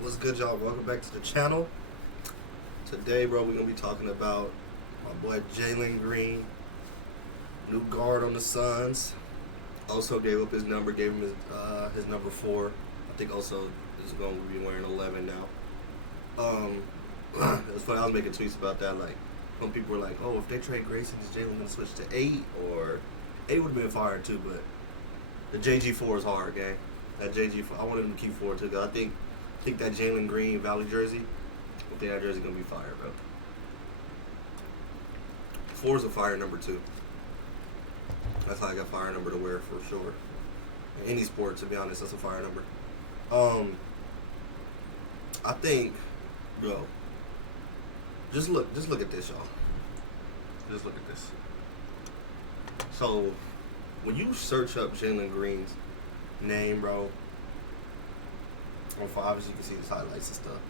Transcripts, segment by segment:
What's good, y'all? Welcome back to the channel. Today, bro, we're gonna be talking about my boy Jalen Green, new guard on the Suns. Also gave up his number, gave him his number 4. I think also is going to be wearing 11 now. It was funny. I was making tweets about that. Like, some people were like, "Oh, if they trade Grayson, is Jalen gonna switch to 8?" Or 8 would have been fire too, but the JG4 is hard, gang. That JG4, I wanted him to keep 4 too. Cause I think that Jalen Green Valley jersey, I think that jersey gonna be fire, bro. 4 is a fire number too. That's like a fire number to wear for sure. In any sport, to be honest, that's a fire number. I think, bro. Just look at this, y'all. Just look at this. So, when you search up Jalen Green's name, bro, obviously you can see his highlights and stuff.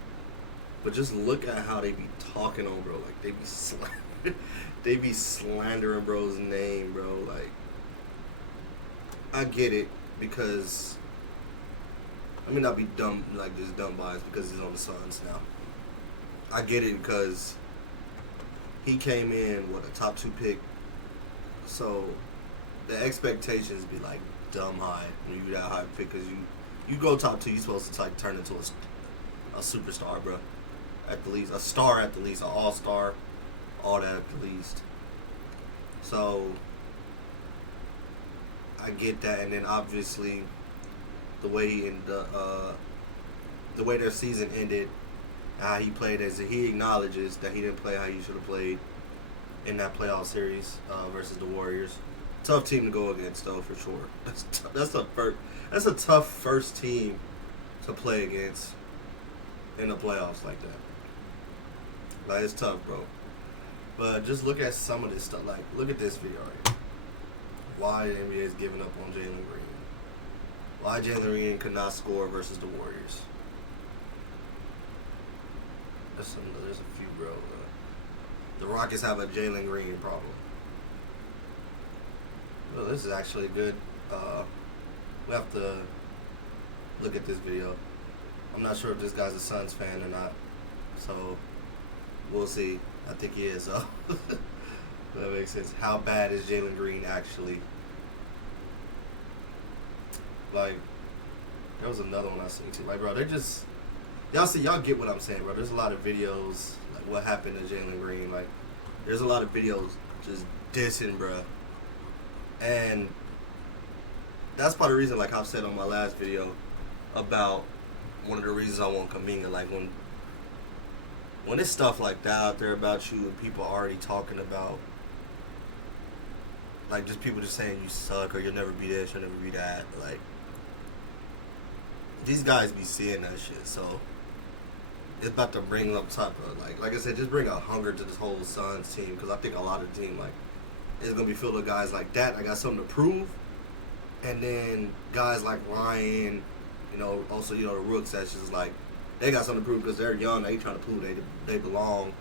But just look at how they be talking on, bro. Like, they be slandering bro's name, bro. Like, I get it because I may not be dumb, like just dumb biased because he's on the Suns now. I get it because he came in a top 2 pick, so the expectations be like dumb high when you that high pick because you go top 2, you're supposed to like turn into a superstar, bro. At the least, a star at the least, an all-star, all that at the least. So I get that, and then obviously the way the way their season ended, how he played, as he acknowledges that he didn't play how he should have played in that playoff series versus the Warriors. Tough team to go against, though, for sure. That's a tough first team to play against in the playoffs like that. Like, it's tough, bro. But just look at some of this stuff. Like, look at this video right here. Why the NBA is giving up on Jalen Green. Why Jalen Green could not score versus the Warriors. There's a few, bro. The Rockets have a Jalen Green problem. Well, this is actually good. We have to look at this video. I'm not sure if this guy's a Suns fan or not, so we'll see. I think he is, though. That makes sense. How bad is Jalen Green actually? Like, there was another one I seen too. Like, bro, they're just, y'all get what I'm saying, bro. There's a lot of videos, like, what happened to Jalen Green. Like, there's a lot of videos just dissing, bro. And that's part of the reason, like I've said on my last video, about one of the reasons I want Kaminga. Like, when it's stuff like that out there about you and people are already talking about, like, just people just saying you suck or you'll never be this, you'll never be that. Like, these guys be seeing that shit, so it's about to bring up type of, like I said, just bring a hunger to this whole Suns team, because I think a lot of the team, like, is going to be filled with guys like that. I got something to prove. And then guys like Ryan, also, the rooks, that's just like, they got something to prove because they're young. They trying to prove they belong,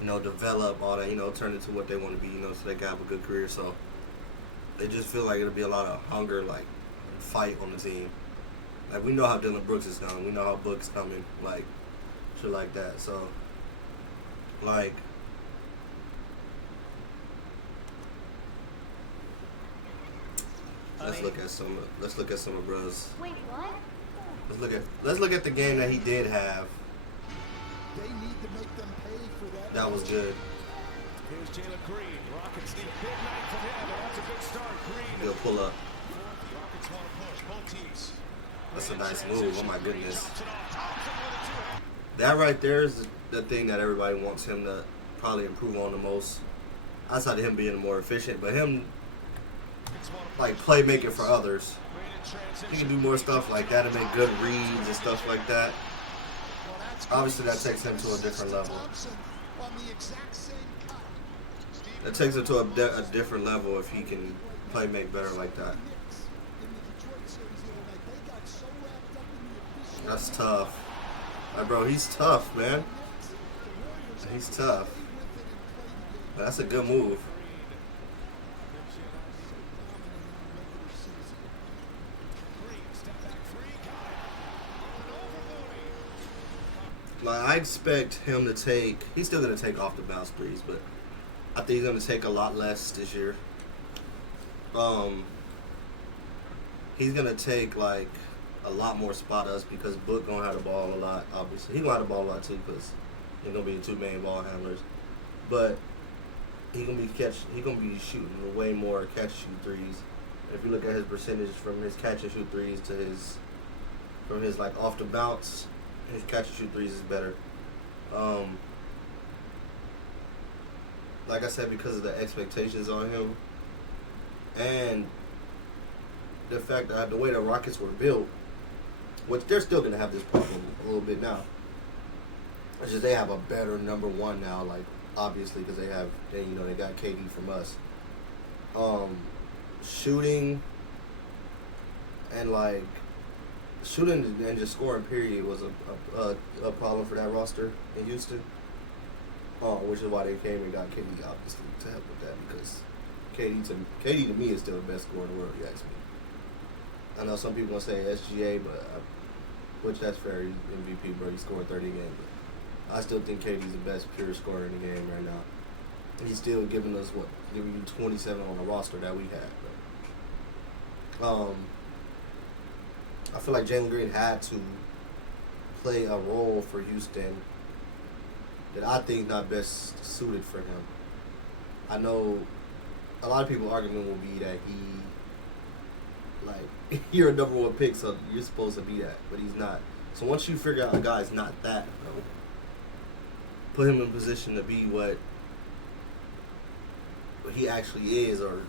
develop, all that, turn into what they want to be, so they can have a good career. So they just feel like it'll be a lot of hunger, like, fight on the team. Like, we know how Dylan Brooks is coming. We know how Book's coming, like, shit like that. So, like, let's look at some of bros. Wait, what? Let's look at the game that he did have. They need to make them pay for that. That was good. Here's Jalen Green. Rockets need a big night from him, and that's a good start. Green. He'll pull up. Rockets want to push both teams. That's a nice move. Oh my goodness. That right there is the thing that everybody wants him to probably improve on the most. Outside of him being more efficient, but him, like, playmaking for others. He can do more stuff like that and make good reads and stuff like that. Obviously, that takes him to a different level. That takes him to a different level if he can make better like that. That's tough. Like, bro, he's tough, man. He's tough. But that's a good move. Like, I expect him to take. He's still gonna take off the bounce threes, but I think he's gonna take a lot less this year. He's gonna take like a lot more spot ups because Book gonna have the ball a lot. Obviously, he gonna have the ball a lot too because he's gonna be the two main ball handlers. But he gonna be shooting way more catch shoot threes. And if you look at his percentage from his catch and shoot threes to his like off the bounce, his catch and shoot threes is better. Like I said, because of the expectations on him and the fact that the way the Rockets were built, which they're still gonna have this problem a little bit now. It's just they have a better number one now, like obviously because they got KD from us. Shooting and just scoring period was a problem for that roster in Houston. Which is why they came and got KD obviously to help with that because KD to me is still the best scorer in the world. If you ask me. I know some people gonna say SGA, but which that's fair. He's MVP, bro. He scored 30 games. But I still think KD's the best pure scorer in the game right now. He's still giving us giving you 27 on the roster that we had. Bro. I feel like Jalen Green had to play a role for Houston that I think not best suited for him. I know a lot of people's argument will be that you're a number one pick, so you're supposed to be that, but he's not. So once you figure out a guy's not that, bro, put him in position to be what he actually is, or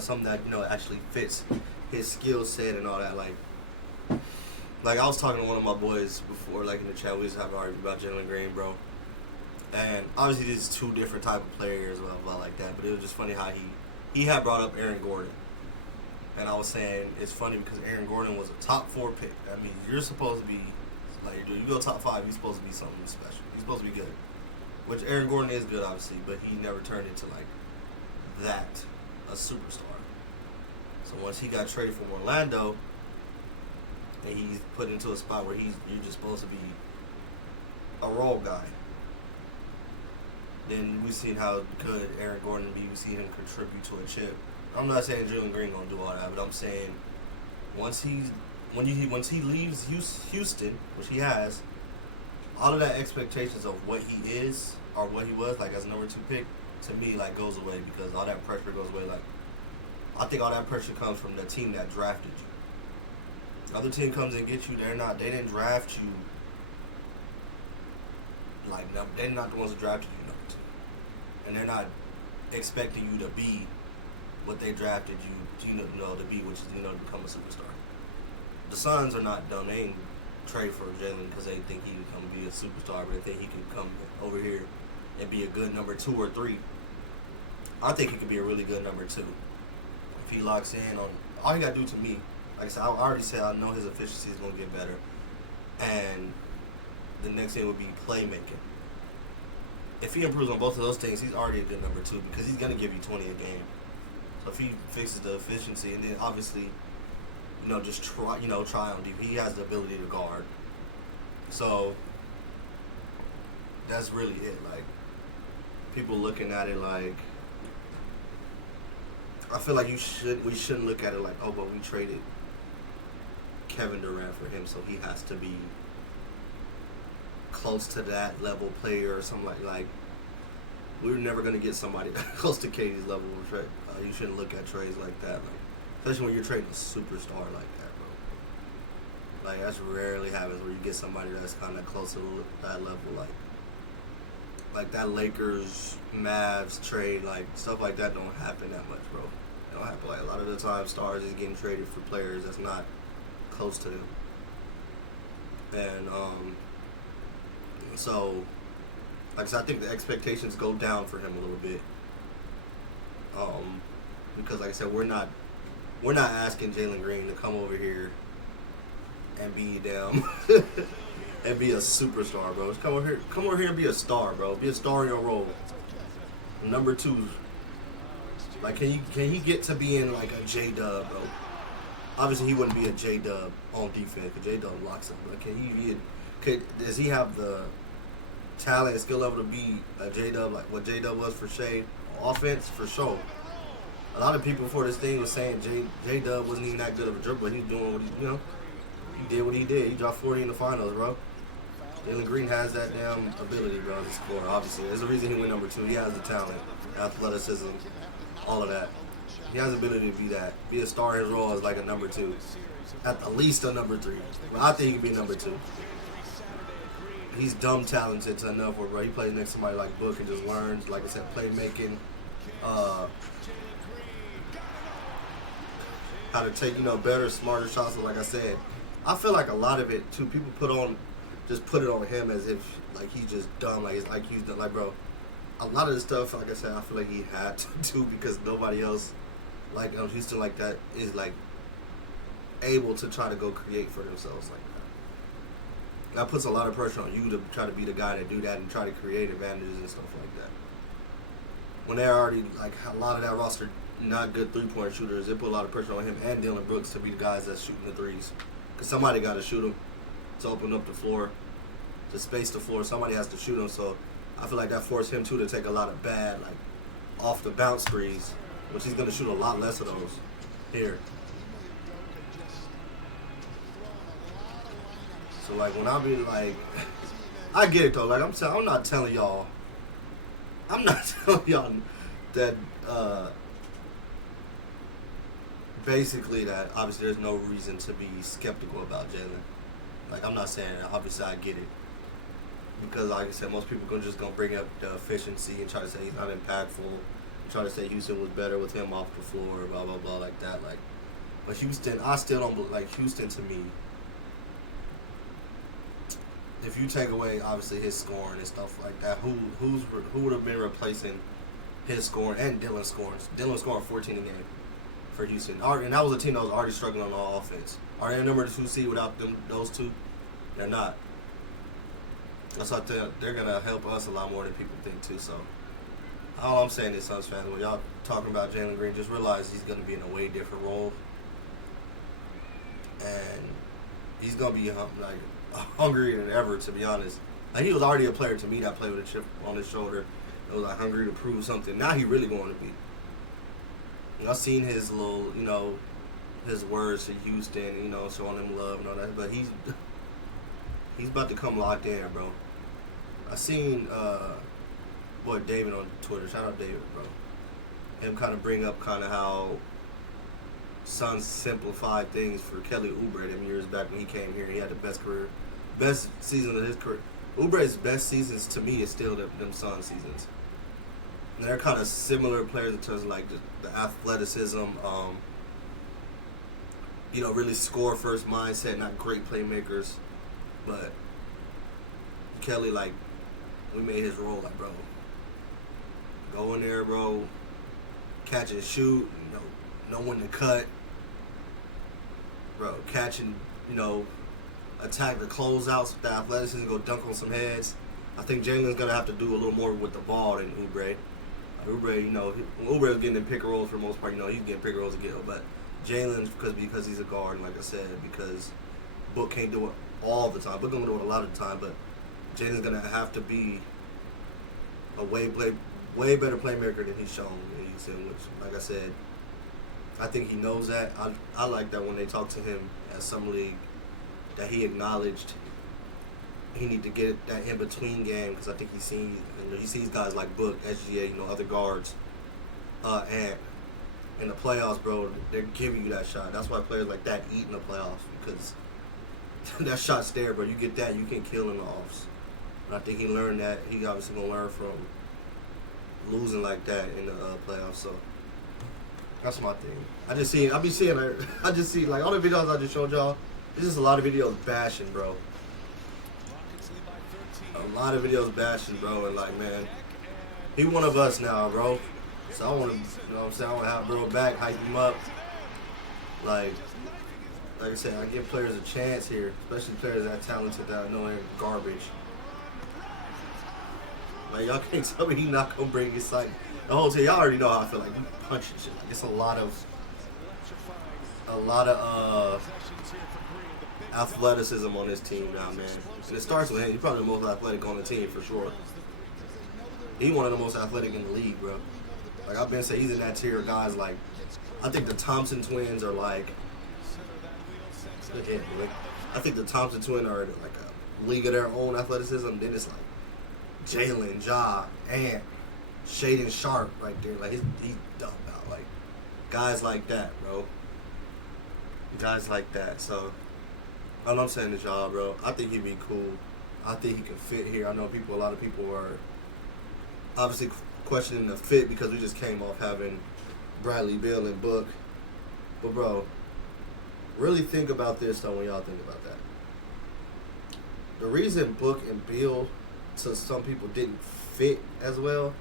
something that actually fits his skill set and all that. Like I was talking to one of my boys before, like in the chat, we was having an argument about Jalen Green, bro. And obviously, these two different type of players, blah blah like that. But it was just funny how he had brought up Aaron Gordon. And I was saying it's funny because Aaron Gordon was a top 4 pick. I mean, you're supposed to be you go top 5, you're supposed to be something special. You're supposed to be good, which Aaron Gordon is good, obviously, but he never turned into a superstar. So once he got traded from Orlando, and he's put into a spot where you're just supposed to be a role guy. Then we've seen how good Aaron Gordon be. We see him contribute to a chip. I'm not saying Jalen Green gonna do all that, but I'm saying once he leaves Houston, which he has, all of that expectations of what he is or what he was as a number 2 pick to me goes away because all that pressure goes away. I think all that pressure comes from the team that drafted you. The other team comes and gets you. They didn't draft you. They're not the ones that drafted you number 2, and they're not expecting you to be what they drafted you to be, which is to become a superstar. The Suns are not dumb. They ain't trade for Jalen because they think he can come be a superstar, but they think he can come over here and be a good number 2 or 3. I think he could be a really good number 2 if he locks in on all he got to do. To me, like I said, I already said I know his efficiency is going to get better, and the next thing would be playmaking. If he improves on both of those things, he's already a good number 2 because he's going to give you 20 a game. So if he fixes the efficiency, and then obviously, just try on deep. He has the ability to guard. So that's really it. People looking at it I feel like we shouldn't look at it oh, but we traded Kevin Durant for him, so he has to be close to that level player or something like. We were never going to get somebody close to KD's level. You shouldn't look at trades like that, especially when you're trading a superstar like that, bro. That's rarely happens where you get somebody that's kind of close to that level, like that Lakers Mavs trade, stuff like that don't happen that much, bro. It don't happen. A lot of the time, stars is getting traded for players that's not close to them, and so. So I think the expectations go down for him a little bit, because like I said, we're not asking Jalen Green to come over here and be and be a superstar, bro. Just come over here and be a star, bro. Be a star in your role. Number 2, can he get to being a J-Dub, bro? Obviously, he wouldn't be a J-Dub on defense because J-Dub locks him. But does he have the talent and skill level to be a J-Dub, like what J-Dub was for Shea. Offense, for sure. A lot of people before this thing was saying J-Dub wasn't even that good of a dribbler, but he's doing what he did what he did. He dropped 40 in the finals, bro. Jalen Green has that damn ability, bro, to score, obviously. There's a reason he went number 2. He has the talent, athleticism, all of that. He has the ability to be that. Be a star in his role as like a number 2. At least a number 3. But I think he can be number 2. He's dumb talented to enough where, bro, he plays next to somebody like Book and just learns, like I said, playmaking, how to take, better, smarter shots. So like I said, I feel like a lot of it, too, people put it on him as if, like, he's just dumb. Like, it's like he's done. Like, bro, a lot of the stuff, like I said, I feel like he had to do because nobody else, like, Houston like that, is, like, able to try to go create for themselves like that. That puts a lot of pressure on you to try to be the guy to do that and try to create advantages and stuff like that. When they're already, like, a lot of that roster not good three-point shooters, it put a lot of pressure on him and Dylan Brooks to be the guys that's shooting the threes. Because somebody got to shoot them to open up the floor, to space the floor. Somebody has to shoot them. So I feel like that forced him, too, to take a lot of bad, like, off-the-bounce threes, which he's going to shoot a lot less of those here. So, like, when I be like, I get it, though. Like, I'm not telling y'all that, basically that obviously there's no reason to be skeptical about Jalen. Like, I'm not saying that. Obviously, I get it. Because, like I said, most people are just going to bring up the efficiency and try to say he's not impactful. Try to say Houston was better with him off the floor, blah, blah, blah, like that. Like, but Houston, I still don't, like, Houston to me, if you take away, obviously, his scoring and stuff like that, who would have been replacing his scoring and Dylan's scoring? Dylan scoring 14 a game for Houston. And that was a team that was already struggling on offense. Are they a number 2 seed without those two? They're not. That's why they're going to help us a lot more than people think, too. So, all I'm saying is, Suns fans, when y'all talking about Jalen Green, just realize he's going to be in a way different role. And he's going to be, like, hungrier than ever, to be honest. Like, he was already a player to me that played with a chip on his shoulder. It was like hungry to prove something. Now he really going to be. And I've seen his little, his words to Houston, showing him love and all that. But he's about to come locked in, bro. I seen David on Twitter. Shout out David, bro. Him kind of bring up kind of how Suns simplified things for Kelly Oubre them years back when he came here. He had the best season of his career. Oubre's best seasons to me is still them Suns seasons. And they're kind of similar players in terms of like the athleticism, really score first mindset, not great playmakers. But Kelly, like, we made his role, like, bro, go in there, bro, catch and shoot, know when to cut, bro, catch and, attack the closeouts with the athleticism, go dunk on some heads. I think Jalen's going to have to do a little more with the ball than Oubre. Oubre, Oubre was getting in pick and rolls for the most part, he's getting pick and rolls again, but Jalen, because he's a guard, and like I said, because Book can't do it all the time. Book going to do it a lot of the time, but Jalen's going to have to be a way better playmaker than he's shown in Houston, which, like I said, I think he knows that. I like that when they talk to him at Summer League, that he acknowledged he need to get that in-between game, because I think he sees guys like Book, SGA, other guards, and in the playoffs, bro, they're giving you that shot. That's why players like that eat in the playoffs, because that shot's there, bro. You get that, you can kill in the offs. And I think he learned that. He obviously gonna learn from losing like that in the playoffs. So that's my thing. I just see like all the videos I just showed y'all. There's just a lot of videos bashing, bro. A lot of videos bashing, bro, and like, man, he one of us now, bro. So I want to, I want to have bro back, hype him up. Like I said, I give players a chance here, especially players that talented that I know ain't garbage. Like, y'all can't tell me he not gonna bring his like the whole team. Y'all already know how I feel like we punching shit. Like, it's a lot of athleticism on this team now, man. And it starts with him. He's probably the most athletic on the team for sure. He's one of the most athletic in the league, bro. Like I've been saying, he's in that tier of guys. Like I think the Thompson twins are like. I think the Thompson twins are like a league of their own athleticism. Then it's like Jalen, Ja, Ant, Shaden Sharp right there. Like he's dumb out. Like guys like that, bro. Guys like that. So all I'm saying is, y'all, bro, I think he'd be cool. I think he can fit here. I know a lot of people are obviously questioning the fit because we just came off having Bradley Beal and Book. But bro, really think about this though when y'all think about that. The reason Book and Beal to some people didn't fit as well,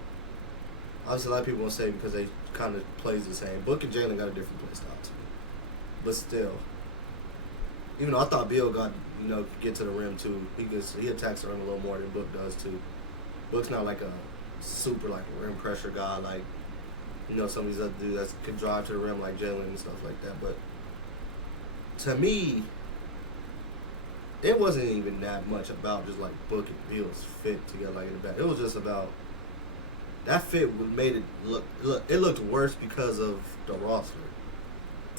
obviously a lot of people will say because they kind of plays the same. Book and Jalen got a different play style too. But still, even though I thought Beal got, get to the rim too, he attacks the rim a little more than Book does too. Book's not like a super like rim pressure guy like some of these other dudes that can drive to the rim like Jalen and stuff like that. But to me, it wasn't even that much about just like Book and Beal's fit together like in the back. It was just about that fit made it look it looked worse because of the roster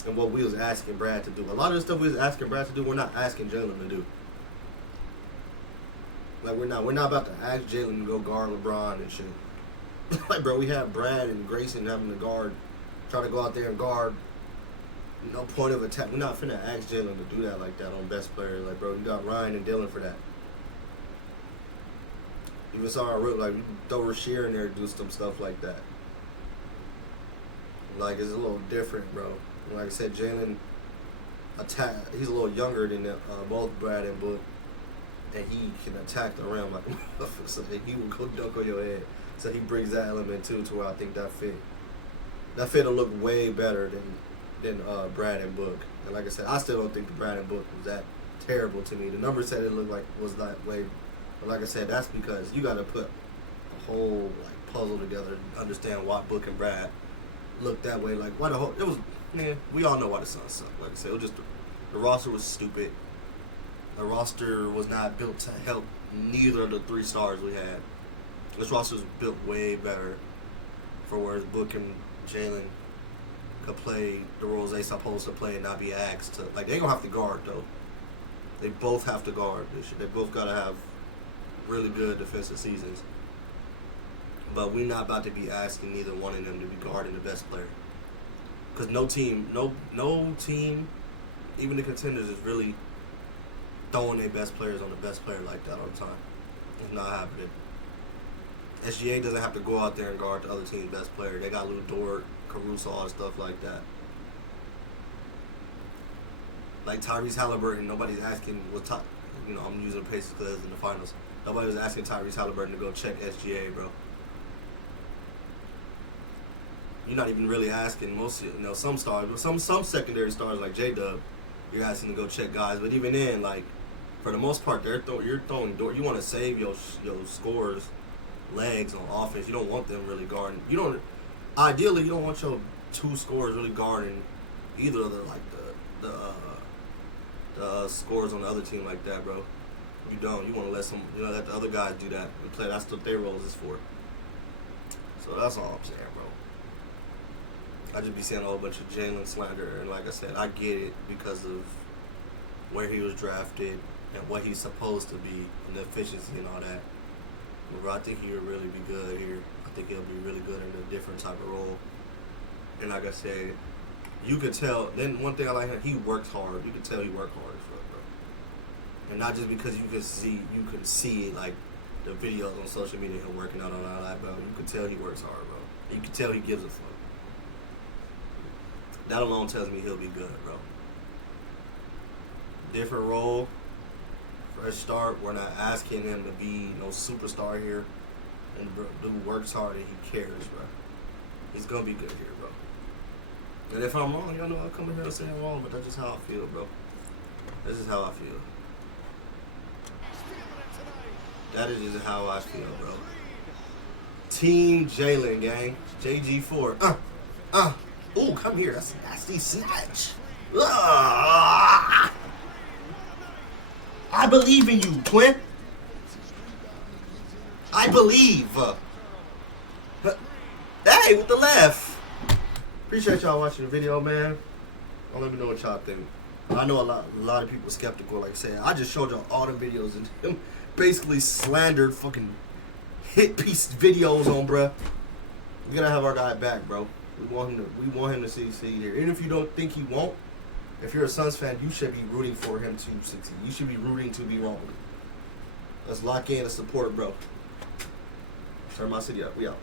and what we was asking Brad to do. A lot of the stuff we was asking Brad to do, we're not asking Jalen to do. Like we're not about to ask Jalen to go guard LeBron and shit. Like bro, we have Brad and Grayson having to guard, try to go out there and guard. No point of attack. We're not finna ask Jalen to do that like that on best player. Like bro, you got Ryan and Dylan for that. Even saw our like you throw Rasheer in there to do some stuff like that. Like it's a little different, bro. Like I said, Jalen he's a little younger than both Brad and Book, and he can attack the rim like a motherfucker. So he will go dunk on your head. So he brings that element too, to where I think that fit will look way better than Brad and Book. And like I said, I still don't think the Brad and Book was that terrible to me. The numbers said it looked like was that way, but like I said, that's because you got to put a whole like puzzle together to understand why Book and Brad looked that way. Like why the whole it was. Man, we all know why the Suns suck. Like I said, it was just the roster was stupid. The roster was not built to help neither of the 3 stars we had. This roster was built way better for where Book and Jalen could play the roles they supposed to play and not be asked to. Like, they ain't gonna have to guard, though. They both have to guard this year. They both got to have really good defensive seasons. But we're not about to be asking neither one of them to be guarding the best player. Because no team, even the contenders, is really throwing their best players on the best player like that all the time. It's not happening. SGA doesn't have to go out there and guard the other team's best player. They got Lou Dort, Caruso, all stuff like that. Like Tyrese Halliburton, nobody's asking I'm using the Pacers because in the finals. Nobody was asking Tyrese Halliburton to go check SGA, bro. You're not even really asking most, some stars, but some secondary stars like J-Dub, you're asking to go check guys. But even then, like, for the most part, you're throwing door. You want to save your scorers' legs on offense. You don't want them really guarding. Ideally, you don't want your 2 scorers really guarding either of the scorers on the other team like that, bro. You don't. You want to let the other guys do that and play. That's what their roles is for. So that's all I'm saying, bro. I just be seeing a whole bunch of Jalen slander, and like I said, I get it because of where he was drafted and what he's supposed to be and the efficiency and all that. But I think he would really be good here. I think he'll be really good in a different type of role. And like I said, you could tell. Then one thing I like him, he works hard. You can tell he worked hard as fuck, bro. And not just because you can see like the videos on social media him working out on all that, bro. You can tell he works hard, bro. You can tell he gives a fuck. That alone tells me he'll be good, bro. Different role, fresh start. We're not asking him to be no superstar here. And bro, dude works hard and he cares, bro. He's gonna be good here, bro. And if I'm wrong, y'all know I'll come in here and say I'm wrong, but that's just how I feel, bro. That's just how I feel. That is just how I feel, bro. Team Jalen, gang. JG4. Ooh, come here. That's nasty snatch. I believe in you, Quinn. I believe. Hey, with the left. Appreciate y'all watching the video, man. Don't let me know what y'all think. I know a lot of people skeptical, like saying I just showed y'all all the videos and him basically slandered fucking hit piece videos on, bruh. We gotta have our guy back, bro. We want him to succeed here. Even if you don't think he won't, if you're a Suns fan, you should be rooting for him to succeed. You should be rooting to be wrong. Let's lock in and support, bro. Turn my city up. We out.